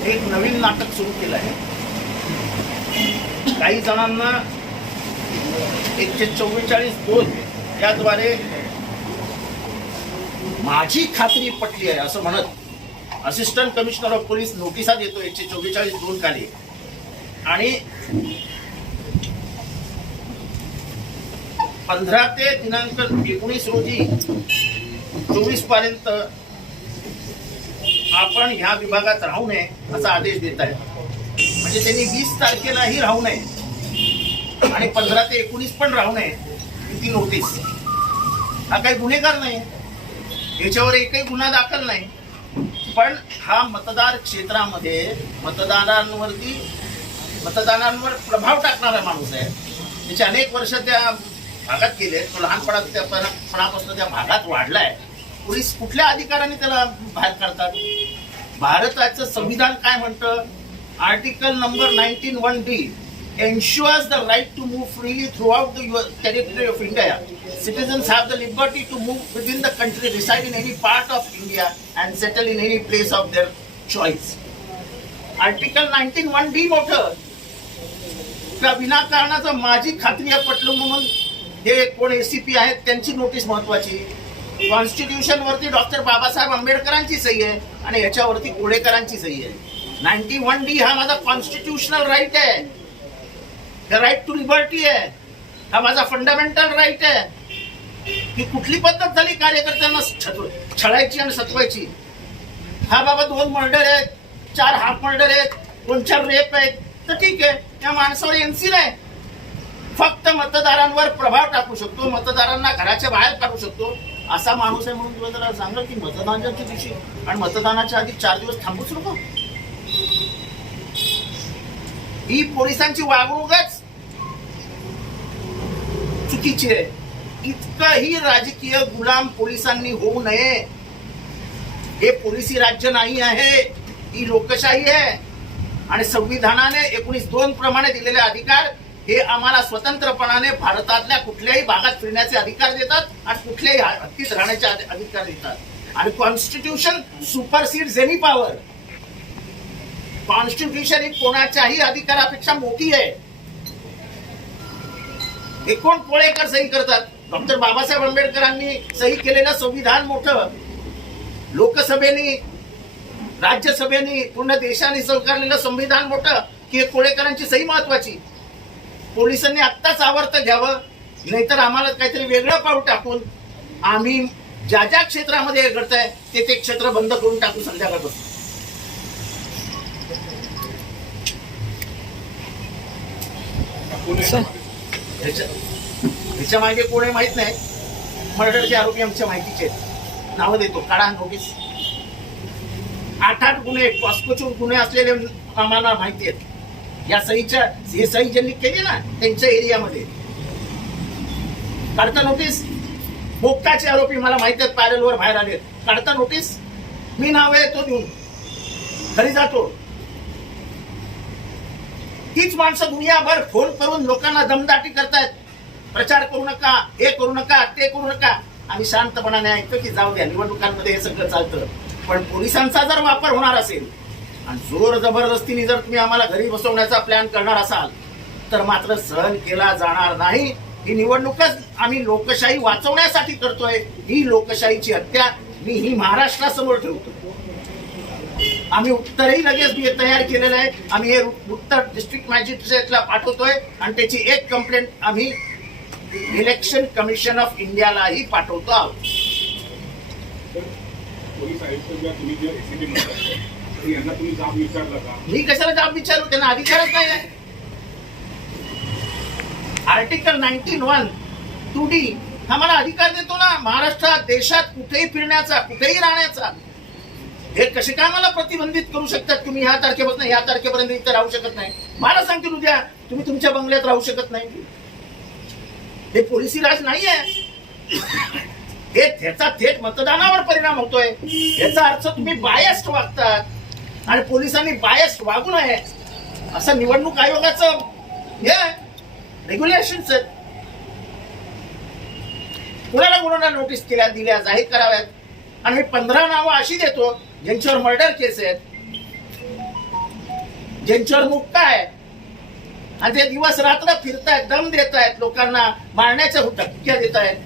एक नवीन नाटक सुरू केलं आहे. काही जणांना 144(2) याद्वारे माझी खात्री पटली आहे असं म्हणत असिस्टंट कमिशनर ऑफ पोलीस नोटिसा देतो 144(2) खाली आणि 15 ते दिनांक 19 रोजी 24 पर्यंत आपण ह्या विभागात राहू नये असा आदेश देत आहे. म्हणजे त्यांनी 20 तारखेलाही राहू नये आणि 15 ते 19 पण राहू नये ती नोटीस. हा काही गुन्हेगार नाही, याच्यावर एकही गुन्हा दाखल नाही, पण हा मतदार क्षेत्रामध्ये मतदारांवर प्रभाव टाकणारा माणूस आहे. त्याचे अनेक वर्ष त्या भागात गेले, तो लहानपणापासून त्या भागात वाढलाय. पोलीस कुठल्या अधिकाराने त्याला बाहेर काढतात? भारताचं संविधान काय म्हणतं? Article number 19(1)(d) ensures the right to move freely throughout the territory of India. Citizens have the liberty to move within the country, reside in any part of India and settle in any place of their choice. Article 19(1)(d) मोठं का विनाकारणाचं माझी खात्री पटलं म्हणून हे कोण ACP आहेत त्यांची नोटीस महत्वाची. कॉन्स्टिट्यूशन वरती डॉक्टर बाबासाहेब आंबेडकरांची सही आहे आणि याच्यावरती कोळेकरांची सही आहे. 91(d) हा माझा कॉन्स्टिट्यूशनल राईट आहे, राईट टू लिबर्टी आहे, हा माझा फंडामेंटल राईट आहे. ही कुठली पद्धत झाली कार्यकर्त्यांना छळायची आणि सतवायची? हा बाबा 2 मर्डर आहेत, 4 हाफ मर्डर आहेत, 2-4 रेप आहेत, तर ठीक आहे, त्या माणसावर एनसी नाही. फक्त मतदारांवर प्रभाव टाकू शकतो, मतदारांना घराच्या बाहेर काढू शकतो असा माणूस आहे. म्हणून तुला जरा सांगा की मतदानाच्या दिवशी आणि मतदानाच्या आधी 4 दिवस थांबूच नको. ही पोलिसांची वागणूकच चुकीची आहे. इतकंही राजकीय गुलाम पोलिसांनी होऊ नये. हे पोलिसी राज्य नाही आहे, ही लोकशाही आहे आणि संविधानाने 19(2) प्रमाणे दिलेले अधिकार हे आम्हाला स्वतंत्रपणाने भारतातल्या कुठल्याही भागात फिरण्याचे अधिकार देतात आणि कुठल्याही हद्दीत राहण्याचे अधिकार देतात. आणि कॉन्स्टिट्यूशन सुपरसीड्स एनी पॉवर. कॉन्स्टिट्यूशन ही कोणाच्याही अधिकारापेक्षा मोठी आहे. हे कोण कोळेकर सही करतात? डॉक्टर बाबासाहेब आंबेडकरांनी सही केलेलं संविधान मोठं, लोकसभेने राज्यसभेने पूर्ण देशाने स्वीकारलेलं संविधान मोठं की कोळेकरांची सही महत्वाची? पोलिसांनी आत्ताच आवर्त घ्यावं, नाहीतर आम्हाला काहीतरी वेगळं पाऊल टाकून आम्ही ज्या ज्या क्षेत्रामध्ये हे घडतंय ते क्षेत्र बंद करून टाकू संध्याकाळपासून. ह्याच्या मागे कोणी माहित नाही. मर्डरचे आरोपी आमच्या माहितीचे आहेत, नावं देतो, काढा नोटीस. 8 गुन्हे, पॉस्कोचे गुन्हे असलेले आम्हाला माहिती आहेत. या सहीच्या हे सही ज्यांनी केली ना त्यांच्या एरियामध्ये काढता नोटीस. बोक्काचे आरोपी मला माहिती आहेत, पॅरलवर बाहेर आले, काढता नोटीस. मी नाव आहे तो देऊन घरी जातो. तीच माणसं दुनियाभर फोन करून लोकांना दमदाटी करतायत, प्रचार करू नका, हे करू नका, ते करू नका. आम्ही शांतपणाने ऐकतो की जाऊ द्या, निवडणुकांमध्ये हे सगळं चालतं. पण पोलिसांचा जर वापर होणार असेल आणि जोर जबरदस्तीने जर तुम्ही आम्हाला घरी बसवण्याचा प्लॅन करणार असाल तर मात्र सहन केला जाणार नाही. ही निवडणूकच आम्ही लोकशाही वाचवण्यासाठी करतोय. ही लोकशाहीची हत्या मी ही महाराष्ट्रासमोर ठेवतो. आम्ही उत्तरही लगेच तयार केलेलं आहे. आम्ही हे उत्तर डिस्ट्रिक्ट मॅजिस्ट्रेटला पाठवतोय आणि त्याची एक कंप्लेंट आम्ही इलेक्शन कमिशन ऑफ इंडियालाही पाठवतो आहोत. मी कशाला जाब विचारू? त्यांना अधिकारच नाही आहे. आर्टिकल 19(1)(2)(d) हा मला अधिकार देतो ना महाराष्ट्रात देशात कुठेही फिरण्याचा, कुठेही राहण्याचा. हे कसे काय मला प्रतिबंधित करू शकतात? तुम्ही ह्या तारखेपासून ह्या तारखेपर्यंत इथे राहू शकत नाही. मला सांगतील उद्या तुम्ही तुमच्या बंगल्यात राहू शकत नाही. हे पोलिसी राज नाही आहे. हे त्याचा थेट मतदानावर परिणाम होतोय. याचा अर्थ तुम्ही बायस्ड वागतात आणि पोलिसांनी बायस्ड वागू नये असं निवडणूक आयोगाचं हे रेग्युलेशन्स आहेत. कुणाला कुणाला नोटीस दिल्या जाहीर कराव्यात आणि 15 नावं अशी देतो ज्यांच्यावर मर्डर केस आहेत. ज्यांच्यावर मुक्का आहे आणि ते दिवस रात्र फिरतायत, दम देत आहेत, लोकांना मारण्याच्या धमक्या देत आहेत,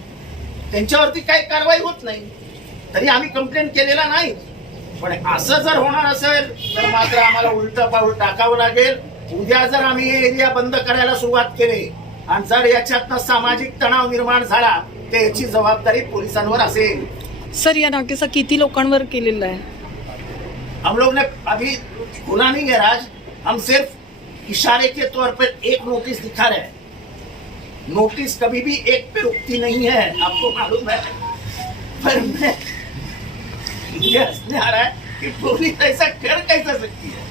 त्यांच्यावरती काही कारवाई होत नाही. तरी आम्ही कंप्लेंट केलेला नाही. पण असं जर होणार असेल तर मात्र आम्हाला उलटं पाऊल टाकावं लागेल. उद्या जर आम्ही हे एरिया बंद करायला सुरुवात केली आणि जर याच्यातनं सामाजिक तणाव निर्माण झाला तर याची जबाबदारी पोलिसांवर असेल. सर, या नाकेचा किती लोकांवर केलेला आहे? हम लोग ने अभी खुला नहीं है राज, हम सिर्फ इशारे के तौर पर एक नोटिस दिखा रहे हैं. नोटिस कभी भी एक पे रुकती नहीं है, आपको मालूम है. पर मैं मुझे हंसने आ रहा है कि पुलिस ऐसा कर कैसे सकती है?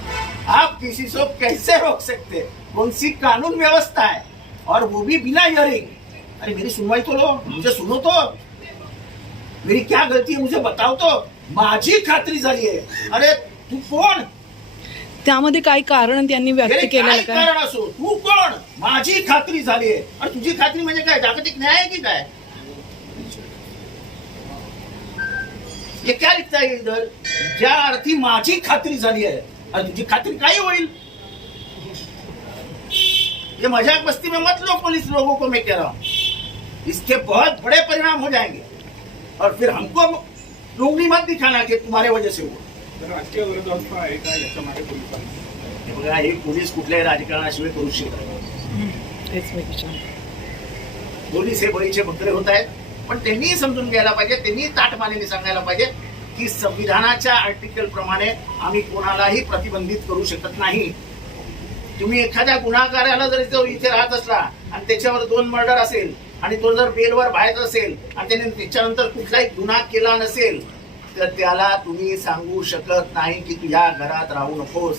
आप किसी को कैसे रोक सकते हैं? कौन सी कानून व्यवस्था है और वो भी बिना हियरिंग. अरे मेरी सुनवाई तो लो, मुझे सुनो तो. मेरी क्या गलती है मुझे बताओ तो. माझी खात्री झाली आहे. अरे तू कोण? त्यामध्ये काही कारण त्यांनी व्यक्त काय केलेलं का? कारण असो, तू कोण? माझी खात्री झाली आहे. अरे तुझी खात्री म्हणजे काय? जागतिक न्याय आहे की काय? ये क्या लिखता है इधर? ज्या अर्थी माझी खात्री झाली आहे. अरे तुझी खात्री काय होईल? ये मजाक मस्ती में मत लो पुलिस लोगों को, मैं कह रहा हूं. इसके बहुत बड़े परिणाम हो जाएंगे और फिर हमको लुंगली मत दिखाना कि तुम्हारे वजह से हुआ. राजकीय विरोधाभास आहे का याच्या मागे पोलिसांनी? हे बघा, हे पोलीस कुठल्याही राजकारणाशिवाय करू शकत नाही. तेच मी विचार. पोलीस हे बळीचे बकरे होत आहेत. पण त्यांनी समजून घ्यायला पाहिजे, त्यांनी ताठमानेने सांगायला पाहिजे की संविधानाच्या आर्टिकल प्रमाणे आम्ही कोणालाही प्रतिबंधित करू शकत नाही. तुम्ही एखाद्या गुन्हेगाराला जर इथे राहत असला आणि त्याच्यावर 2 मर्डर असेल आणि तो जर बेलवर बाहेर असेल आणि त्याने त्याच्यानंतर कुठलाही गुन्हा केला नसेल तर त्याला तुम्ही सांगू शकत नाही की तू या घरात राहू नकोस.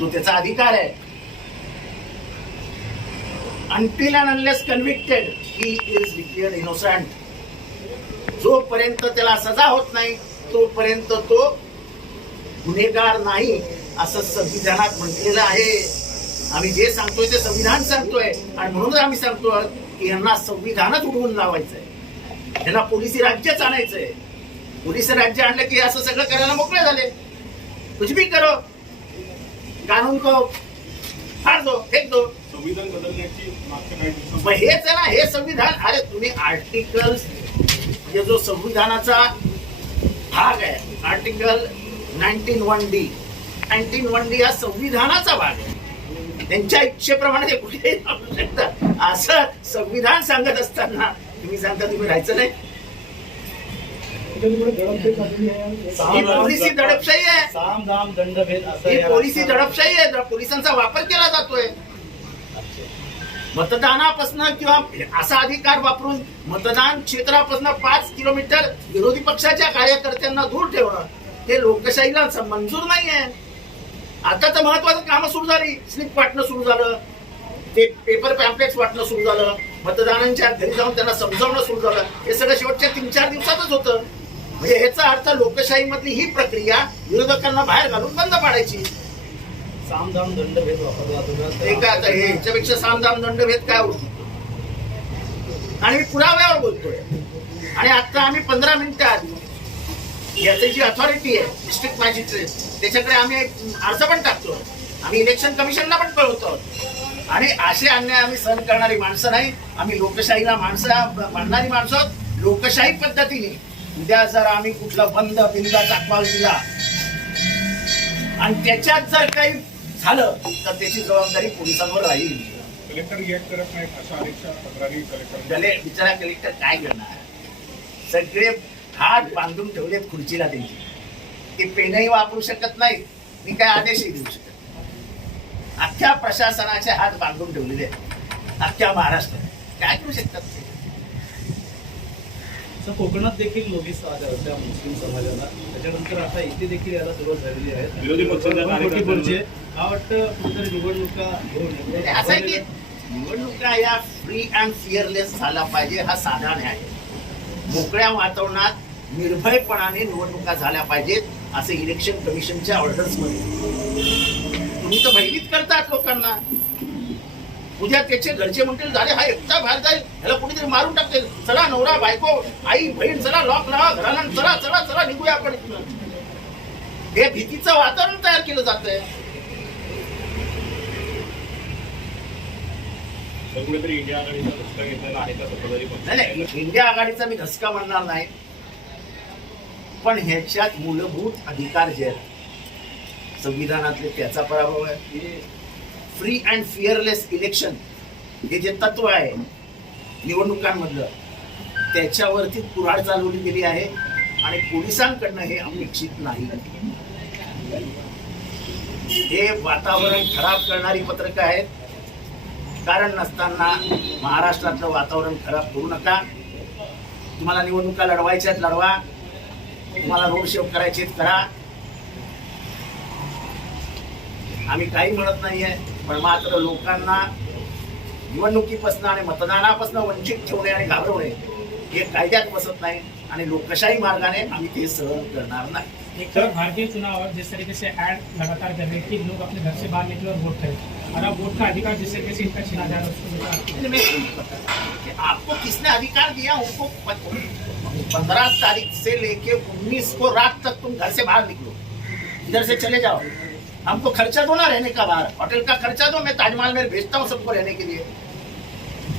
तो त्याचा अधिकार आहे. Until and unless convicted, he is declared innocent. जोपर्यंत त्याला सजा होत नाही तोपर्यंत तो गुन्हेगार नाही असं संविधानात म्हटलेलं आहे. आम्ही जे सांगतोय ते संविधान सांगतोय आणि म्हणून आम्ही सांगतोय की यांना संविधानच उडवून लावायचंय, यांना पोलिसी राज्यच आणायचंय. पोलिसी राज्य आणलं की असं सगळं करायला मोकळे झाले. कुछ भी करो, कानून को फाड़ दो, फेक दो. संविधान बदलण्याची मागच्या काही दिवसांत मग हेच आहे ना, हे संविधान. अरे तुम्ही आर्टिकल, हे जो संविधानाचा भाग आहे, आर्टिकल 19(1)(d), 19(1)(d) हा संविधानाचा भाग आहे. त्यांच्या इच्छेप्रमाणे ते कुठेही थांबू शकतात. असं संविधान सांगत असताना तुम्ही सांगता तुम्ही राहायचं नाही. ही पोलिसी दडपशाही आहे. साम दाम दंडभेद असं ही या पोलिसी दडपशाही आहे. पोलिसांचा वापर केला जातोय मतदानापासून किंवा असा अधिकार वापरून मतदान क्षेत्रापासून 5 किलोमीटर विरोधी पक्षाच्या कार्यकर्त्यांना दूर ठेवणं हे लोकशाहीला मंजूर नाही आहे. आता तर महत्वाचं कामं सुरू झाली. स्लिप वाटणं सुरू झालं, ते पेपर पॅम्पलेट्स वाटणं सुरू झालं, मतदारांच्या घरी जाऊन त्यांना समजावणं सुरू झालं. हे सगळं शेवटच्या 3-4 दिवसातच होतं. म्हणजे याचा अर्थ लोकशाही मधली ही प्रक्रिया विरोधकांना बाहेर घालून बंद पाडायची. सामदाम दंडभेद वापरला जातो. हे काय आता हे ह्याच्यापेक्षा सामदाम दंडभेद काय होतो? आणि मी पुराव्यावर बोलतोय. आणि आता आम्ही 15 मिनिटं आधी याची जी अथॉरिटी आहे डिस्ट्रिक्ट मॅजिस्ट्रेट त्याच्याकडे आम्ही अर्ज पण टाकतो. आम्ही इलेक्शन कमिशनला पण कळवतो. आणि असे अन्याय आम्ही सहन करणारी माणसं नाही. आम्ही लोकशाहीला मानणारी माणसं आहोत. लोकशाही पद्धतीने उद्या जर आम्ही कुठला बंद बिंदाचा अहवाल दिला आणि त्याच्यात जर काही झालं तर त्याची जबाबदारी पोलिसांवर राहील. कलेक्टर रिॲक्ट करत नाहीत अशा अनेकशा तक्रारी कलेक्टर. बिचारा कलेक्टर काय करणार? सगळे हात बांधून ठेवलेत खुर्चीला त्यांची. ते पेनही वापरू शकत नाही, मी काय आदेशही देऊ शकत नाही. अख्ख्या प्रशासनाचे हात बांधून ठेवलेले आहेत अख्ख्या महाराष्ट्रात. काय करू शकतात ते? कोकणात देखील नोटीस आल्या होत्या मुस्लिम समाजाला. त्याच्यानंतर आता इथे देखील याला सुरुवात झालेली आहे. विरोधी पक्षाच्या काय वाटतं कुठेतरी निवडणुका घेऊन असं आहे की निवडणुका या फ्री अँड फिअरलेस झाला पाहिजे हा साधा न्याय आहे. मोकळ्या वातावरणात निर्भयपणाने निवडणुका झाल्या पाहिजेत असे इलेक्शन कमिशनच्या ऑर्डर्स मध्ये. तुम्ही तर भयभीत करतात लोकांना. उद्या त्याचे घरचे म्हणतील झाले हा एकटा बाहेर जाईल, ह्याला कुठेतरी मारून टाकतील. चला नवरा बायको आई बहीण चला लॉक लावा घराला, चला चला चला निघूया आपण. हे भीतीचं वातावरण तयार केलं जातंय. तर कुठेतरी इंडिया आघाडीचा धसका घेतलेला आहे का सत्ताधारी पक्ष? नाही, इंडिया आघाडीचा मी धसका म्हणणार नाही, पण ह्याच्यात मूलभूत अधिकार जे आहेत संविधानातले त्याचा पराभव आहे. फ्री अँड फिअरलेस इलेक्शन हे जे तत्व आहे निवडणुकांमधलं त्याच्यावरती कुऱ्हाड चालवली गेली आहे आणि पोलिसांकडनं हे अपेक्षित नाही. हे वातावरण खराब करणारी पत्रकं आहेत. कारण नसताना महाराष्ट्रातलं वातावरण खराब करू नका. तुम्हाला निवडणुका लढवायच्यात लढवा, तुम्हाला रोड शो करायचे करा. आम्ही काही म्हणत नाहीये, पण मात्र लोकांना निवडणुकीपासून आणि मतदानापासून वंचित ठेवणे आणि घाबरवणे हे कायद्यात बसत नाही आणि लोकशाही मार्गाने आम्ही ते सहन करणार नाही. एक तरफ भारतीय चुनाव और जिस तरीके से ऐड लगातार कर रहे हैं कि लोग अपने घर से बाहर निकले और वोट करें, और अब वोट का अधिकार जिस तरीके से इनका छीना जा रहा है उसको कि आपको किसने अधिकार दिया? उनको 15 तारीख से लेके 19 को रात तक तुम घर से बाहर निकलो, इधर से चले जाओ, हमको खर्चा दो ना रहने का, बाहर होटल का खर्चा दो, मैं ताजमहल में भेजता हूँ सबको रहने के लिए.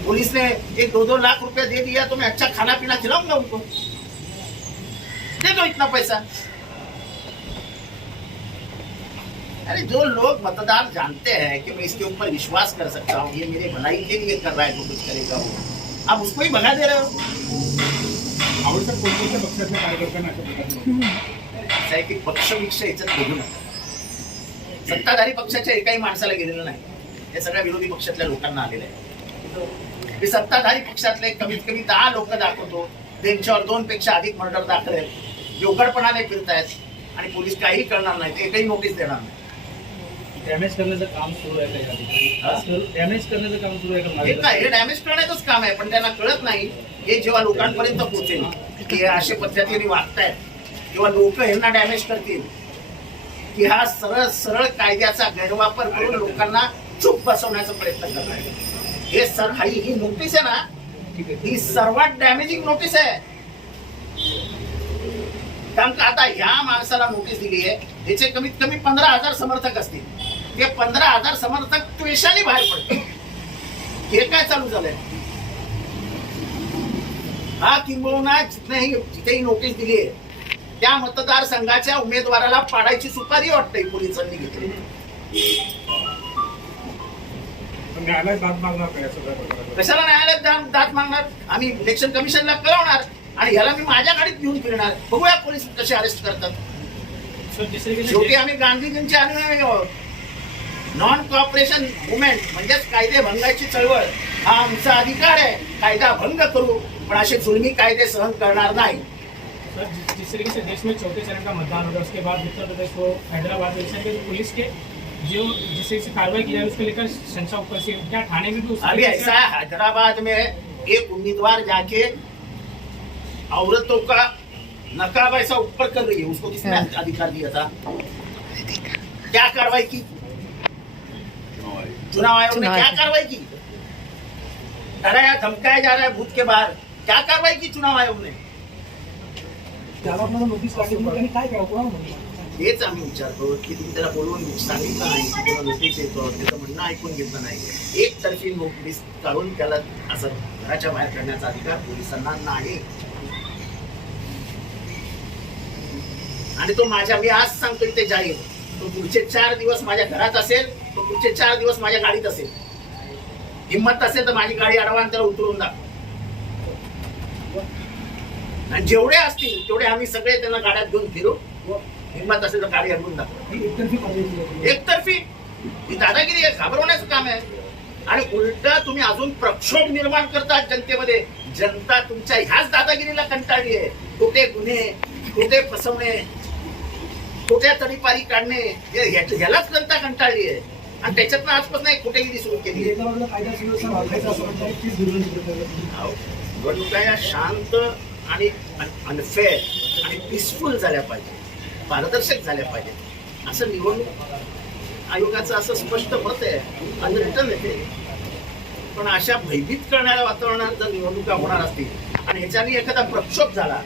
पुलिस ने 1-2 लाख रुपया दे दिया तो मैं अच्छा खाना पीना खिलाऊंगा उनको. दे दो इतना पैसा. अरे जो लोग मतदार जानते हैं कि मैं इसके ऊपर विश्वास कर सकता हूँ, ये मेरे भलाई के लिए कर रहा है, तो कुछ करेगा वो, आप उसको ही भगा दे रहे हो. आवडत्या कोणत्या पक्षातल्या कार्यकर्त्यांना अशा प्रकारचे असं आहे की पक्षविक्ष याच्यात बघू नका. सत्ताधारी पक्षाच्या एकाही माणसाला गेलेलं नाही, हे सगळ्या विरोधी पक्षातल्या लोकांना आलेलं आहे. मी सत्ताधारी पक्षातले कमीत कमी 10 लोक दाखवतो, त्यांच्यावर 2 पेक्षा अधिक मर्डर दाखल आहेत, जे उघडपणाने फिरतायत आणि पोलीस काही करणार नाही, ते एकही नोटीस देणार नाही. डॅमेज करण्याचं काम सुरू आहे का या ठिकाणी? डॅमेज करण्याचं काम सुरू आहे हे का? काय, हे डॅमेज करण्याचंच काम आहे, पण त्यांना कळत नाही. हे जेव्हा लोकांपर्यंत पोहोचेल की हे अशा पद्धतीने वागतायत, किंवा लोक ह्यांना डॅमेज करतील की हा सरळ सरळ कायद्याचा गैरवापर करून लोकांना चूप बसवण्याचा प्रयत्न करणार आहे. हे ही नोटीस आहे ना, ही सर्वात डॅमेजिंग नोटीस आहे. कारण का आता ह्या माणसाला नोटीस दिली आहे, याचे कमीत कमी 15,000 समर्थक असतील. ते 15,000 समर्थक त्वेषाने बाहेर पडतील. हे काय चालू झालंय? हा किंबहुना जिथेही नोटीस दिली आहे त्या मतदारसंघाच्या उमेदवाराला पाडायची सुपारी वाटते पोलिसांनी घेतली. न्यायालयात दाद मागणार का या सगळ्या प्रकारात? कशाला न्यायालयात दाद मागणार? आम्ही इलेक्शन कमिशनला कळवणार आणि ह्याला मी माझ्या गाडीत घेऊन फिरणार. बघूया पोलीस कसे अरेस्ट करतात. शेवटी आम्ही गांधीजींचे अनुयायी आहोत. नॉन कॉपरेशन मुवमेंट म्हणजेच कायदे भंगाची चळवळ हा आमचा अधिकार आहे. कायदा भंग करू, पण असे जुलमी कायदे सहन करणार नाही. सर, जिस तरीके से देश में चौथे चरण का मतदान होगा, उसके बाद उत्तर प्रदेश को हैदराबाद में पुलिस के जो जिस तरीके से कार्रवाई की जाए उसको लेकर शंका ऊपर से क्या थाने में भी अभी ऐसा है, हैदराबाद में एक उम्मीदवार जाके औरतों का नकाब ऐसा ऊपर कर रही है, उसको किसने अधिकार दिया था? क्या कार्रवाई की? चुनाव आयोग ने क्या कार्रवाई की? डराया धमकाया जा रहा है भूत के बाहर. क्या कार्रवाई की चुनाव आयोग ने? नोटीस काय करावं? हेच आम्ही विचारतो की तुम्ही त्याला बोलवून सांगितलं नाही, तुम्हाला नोटीस येतो, त्याचं म्हणणं ऐकून घेतलं नाही. एकतर्फी नोटीस काढून त्याला असं घराच्या बाहेर काढण्याचा अधिकार पोलिसांना नाही. आणि तो मी आज सांगतो इथे जाहीर, तो पुढचे 4 दिवस माझ्या घरात असेल, तो पुढचे 4 दिवस माझ्या गाडीत असेल. हिंमत असेल तर माझी गाडी अडवा आणि त्याला उतरून दाखव. आणि जेवढे असतील तेवढे आम्ही सगळे त्यांना गाड्यात घेऊन फिरू. हिंमत असेल तर गाडी अडवून दाखव. एकतर्फी ही दादागिरी आहे, घाबरवण्याचं काम आहे. आणि उलट तुम्ही अजून प्रक्षोभ निर्माण करतात जनतेमध्ये. जनता तुमच्या ह्याच दादागिरीला कंटाळली आहे. कुठे गुन्हे, कुठे फसवणे, कुठे तडीपारी काढणे, ह्यालाच जनता कंटाळली आहे. आणि त्याच्यातनं आजपासून एक कुठेगिरी सुरू केली आहे. निवडणुका या शांत आणि अनफेअर आणि पीसफुल झाल्या पाहिजे, पारदर्शक झाल्या पाहिजे, असं निवडणूक आयोगाचं असं स्पष्ट मत आहे. अनरिटन येते. पण अशा भयभीत करणाऱ्या वातावरणात जर निवडणुका होणार असतील आणि ह्याच्यानी एखादा प्रक्षोभ झाला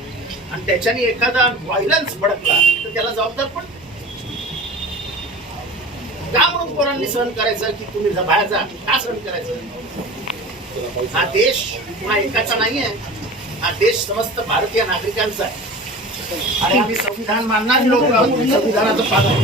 आणि त्याच्यानी एखादा व्हायलन्स भडकला तर त्याला जबाबदार पण का म्हणून पोरांनी सहन करायचं की तुम्ही बाहेर जा, का सहन करायचं? हा देश हा एकाचा नाही आहे, हा देश समस्त भारतीय नागरिकांचा आहे आणि आम्ही संविधान मानणारे लोक आहोत, संविधानाचं पालन